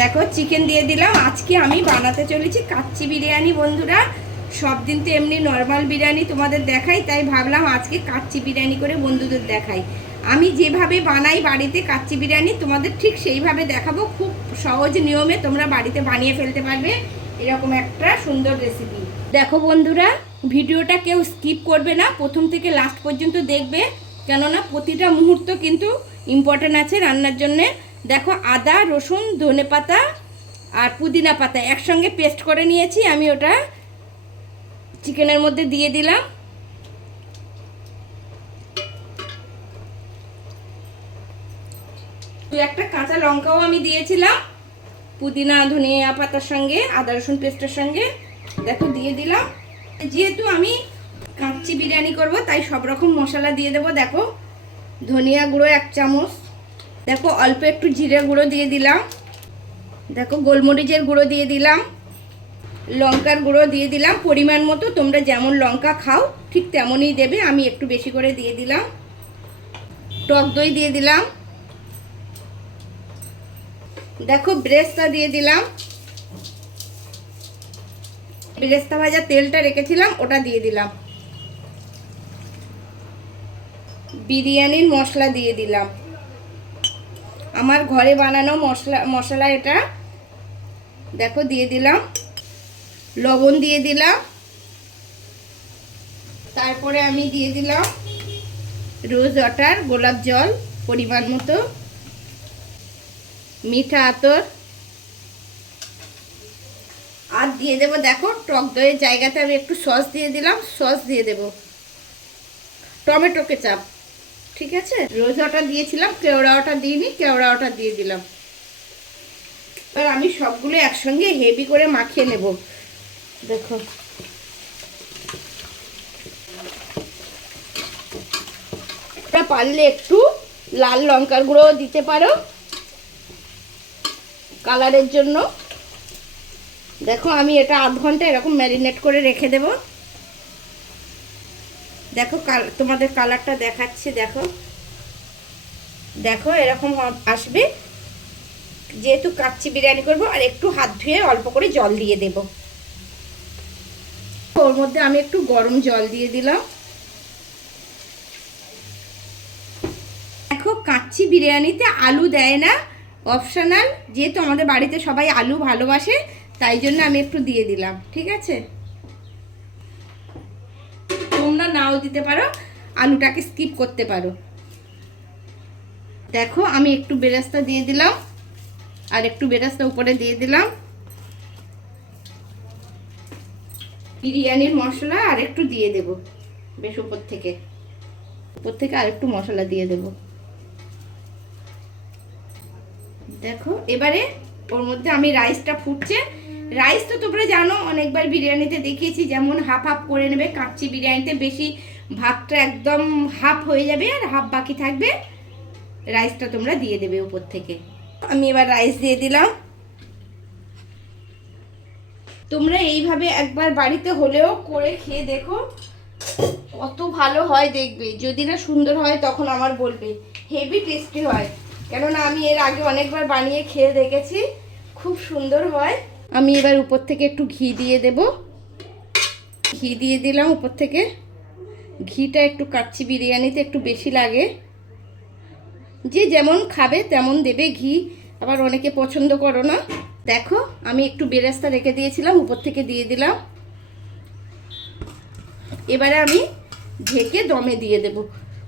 দেখো চিকেন দিয়ে দিলাম। আজকে আমি বানাতে চলেছি কাচ্চি বিরিয়ানি বন্ধুরা। সব দিন তো এমনি নর্মাল বিরিয়ানি তোমাদের দেখাই, তাই ভাবলাম আজকে কাচ্চি বিরিয়ানি করে বন্ধুদের দেখাই। আমি যেভাবে বানাই বাড়িতে কাচ্চি বিরিয়ানি তোমাদের ঠিক সেইভাবে দেখাবো। খুব সহজ নিয়মে তোমরা বাড়িতে বানিয়ে ফেলতে পারবে এরকম একটা সুন্দর রেসিপি। দেখো বন্ধুরা, ভিডিওটা কেউ স্কিপ করবে না, প্রথম থেকে লাস্ট পর্যন্ত দেখবে, কেননা প্রতিটা মুহূর্ত কিন্তু ইম্পর্টেন্ট আছে রান্নার জন্যে। দেখো আদা, রসুন, ধনেপাতা আর পুদিনা পাতা একসঙ্গে পেস্ট করে নিয়েছি, আমি ওটা চিকেনের মধ্যে দিয়ে দিলাম। একটা কাঁচা লঙ্কাও আমি দিয়েছিলাম পুদিনা ধনিয়া পাতার সঙ্গে, আদা রসুন পেস্টের সঙ্গে। দেখো দিয়ে দিলাম। যেহেতু আমি কাচ্চি বিরিয়ানি করব তাই সব রকম মশলা দিয়ে দেবো। দেখো ধনিয়া গুঁড়ো 1 চামচ, দেখো অল্প একটু জিরে গুঁড়ো দিয়ে দিলাম, দেখো গোলমরিচের গুঁড়ো দিয়ে দিলাম, লঙ্কার গুঁড়ো দিয়ে দিলাম পরিমাণ মতো। তোমরা যেমন লঙ্কা খাও ঠিক তেমনই দেবে, আমি একটু বেশি করে দিয়ে দিলাম। টক দই দিয়ে দিলাম। দেখো বেরেস্তা দিয়ে দিলাম, বেরেস্তা ভাজা তেলটা রেখেছিলাম ওটা দিয়ে দিলাম। বিরিয়ানির মশলা দিয়ে দিলাম, আমার ঘরে বানানো মশলা এটা। দেখো দিয়ে দিলাম। লবণ দিয়ে দিলাম। তারপরে আমি দিয়ে দিলাম রোজ ওয়াটার, গোলাপ জল পরিমাণ মতো, মিঠা আতর, আর দিয়ে দেবো দেখো টক দইয়ের জায়গাতে আমি একটু সস দিয়ে দিলাম। সস দিয়ে দেব টমেটো কেচাপ, ঠিক আছে। রোজ ওয়াটার দিয়েছিলাম, কেওড়া ওয়াটার দিইনি, কেওড়া ওয়াটার দিয়ে দিলাম। এবার আমি সবগুলো একসঙ্গে হেভি করে মাখিয়ে নেব। দেখো পারলে একটু লাল লঙ্কার গুঁড়ো দিতে পারো কালারের জন্য। দেখো আমি এটা আধ ঘন্টা এরকম ম্যারিনেট করে রেখে দেব। দেখো তোমাদের কালারটা দেখাচ্ছে। দেখো দেখো এরকম আসবে। যেহেতু কাচ্চি বিরিয়ানি করব, আর একটু হাত ধুয়ে অল্প করে জল দিয়ে দেব। ওর মধ্যে আমি একটু গরম জল দিয়ে দিলাম। দেখো কাচ্চি বিরিয়ানিতে আলু দেয় না, অপশনাল। যেহেতু আমাদের বাড়িতে সবাই আলু ভালোবাসে তাই জন্য আমি একটু দিয়ে দিলাম, ঠিক আছে। তোমরা নাও দিতে পারো, আলুটাকে স্কিপ করতে পারো। দেখো আমি একটু বেরেস্তা দিয়ে দিলাম, আর একটু বেরেস্তা উপরে দিয়ে দিলাম। বিরিয়ানির মশলা আর একটু দিয়ে দেব বেশ উপর থেকে আর একটু মশলা দিয়ে দেব। দেখো এবারে ওর মধ্যে আমি রাইসটা ফুটছে। রাইস তো তোমরা জানো, অনেকবার বিরিয়ানিতে দেখিয়েছি, যেমন হাফ হাফ করে নেবে। কাচ্চি বিরিয়ানিতে বেশি ভাতটা একদম হাফ হয়ে যাবে আর হাফ বাকি থাকবে, রাইসটা তোমরা দিয়ে দেবে উপর থেকে। আমি এবার রাইস দিয়ে দিলাম। তোমরা এইভাবে একবার বাড়িতে হলেও করে খেয়ে দেখো, কত ভালো হয় দেখবে। যদি না সুন্দর হয় তখন আমার বলবে, হেভি টেস্টি হয়। কেননা আমি এর আগে অনেকবার বানিয়ে খেয়ে দেখেছি, খুব সুন্দর হয়। আমি এবার উপর থেকে একটু ঘি দিয়ে দেব। ঘি দিয়ে দিলাম উপর থেকে। ঘিটা একটু কাচ্চি বিরিয়ানিতে একটু বেশি লাগে, যে যেমন খাবে তেমন দেবে ঘি, আবার অনেকে পছন্দ করো না। দেখো আমি একটু বেরেস্তা রেখে দিয়েছিলাম, উপর থেকে দিয়ে দিলাম। এবারে আমি ঢেকে দমে দিয়ে দেব।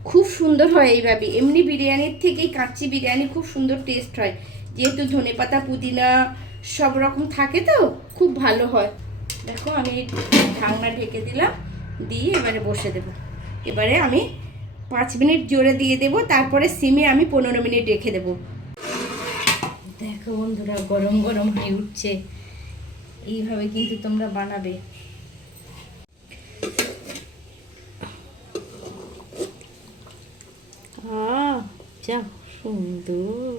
খুব সুন্দর হয় এইভাবে। এমনি বিরিয়ানির থেকেই কাচ্চি বিরিয়ানি খুব সুন্দর টেস্ট হয়, যেহেতু ধনেপাতা পুদিনা সব রকম থাকে তো খুব ভালো হয়। দেখো আমি ঢাকনা ঢেকে দিলাম, দিয়ে এবারে বসে দেব। এবারে আমি 5 মিনিট জোরে দিয়ে দেব, তারপরে সিমে আমি 15 মিনিট রেখে দেব। দেখো বন্ধুরা গরম গরম হয়ে উঠছে। এইভাবে কিন্তু তোমরা বানাবে। যা সুন্দর।